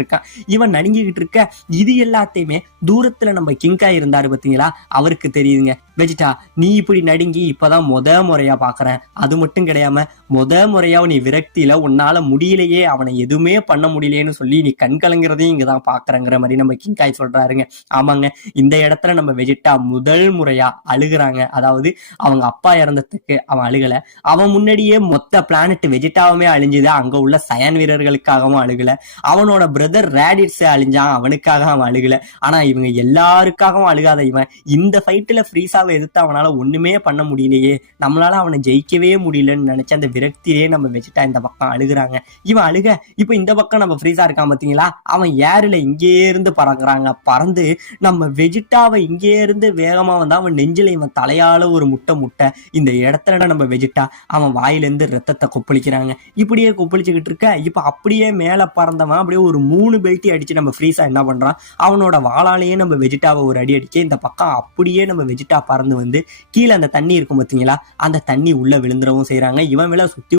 இருக்கான். இவன் நடுங்கிக்கிட்டு இருக்க. இது எல்லாத்தையுமே தூரத்துல நம்ம கிங்கா இருந்தாரு பாத்தீங்களா, அவருக்கு தெரியுதுங்க. வெஜிடா, நீ இப்படி நடுங்கி இப்பதான் முறையா பாக்குறேன். அது மட்டும் கிடையாம முறையா நீ விரக்தியில உன்னால முடியலையே, அவனை எதுவுமே பண்ண முடியலையேன்னு சொல்லி நீ கண் கலங்குறதையும் இங்கதான் பாக்குறங்கிற மாதிரி நம்ம கிங்காய் சொல்றாருங்க. ஆமாங்க, இந்த இடத்துல நம்ம வெஜிடா முதல் முறையா அழுகுறாங்க. அதாவது அவங்க அப்பா இறந்ததுக்கு அவன் அழுகல, அவன் முன்னாடியே மொத்த பிளானட் வெஜிடாவுமே அழிஞ்சுது, அங்க உள்ள சயன் வீரர்களுக்காகவும் அழுகல, அவனோட பிரதர் ரேடிட்ஸ் அழிஞ்சான், அவனுக்காக அவன் அழுகல. ஆனா இவங்க எல்லாருக்காகவும் அழுகாத இவன் இந்த ஃபைட்ல ஃப்ரீஸாவை எதிர்த்து அவனால ஒண்ணுமே பண்ண முடியலையே, நம்மளால அவனை ஜெயிக்கவே முடியலன்னு நினைச்ச அந்த விரக்தியே நம்ம வச்சுட்டா இந்த பக்கம் அழுகுறாங்க. இவன் அழுக, இப்ப இந்த பக்கம் நம்ம ஃப்ரீஸா இருக்கான் பாத்தீங்களா, அவன் ஏர்ல இங்கே இருந்து பறக்குறாங்க. பறந்து நம்ம வெஜிட்டாவை இங்கே இருந்து வேகமா வந்தா அவன் நெஞ்சில இவன் தலையால ஒரு முட்டை இந்த இடத்துல நம்ம வெஜிட்டா அவன் வாயிலிருந்து ரத்தத்தை கொப்பளிக்கிறாங்க. இப்படியே கொப்பளிச்சுக்கிட்டு இருக்க. இப்ப அப்படியே மேல பறந்தவன் அப்படியே ஒரு 3 பெல்ட்டி அடிச்சு நம்ம ஃப்ரீஸா என்ன பண்றான், அவனோட வாளாலேயே நம்ம வெஜிட்டாவை ஒரு அடி அடிக்க இந்த பக்கம் அப்படியே நம்ம வெஜிட்டா பறந்து வந்து கீழே அந்த தண்ணி இருக்கும் பாத்தீங்களா, அந்த தண்ணி உள்ள விழுந்துடவும் செய்யறாங்க. இவன் மேல சுத்தி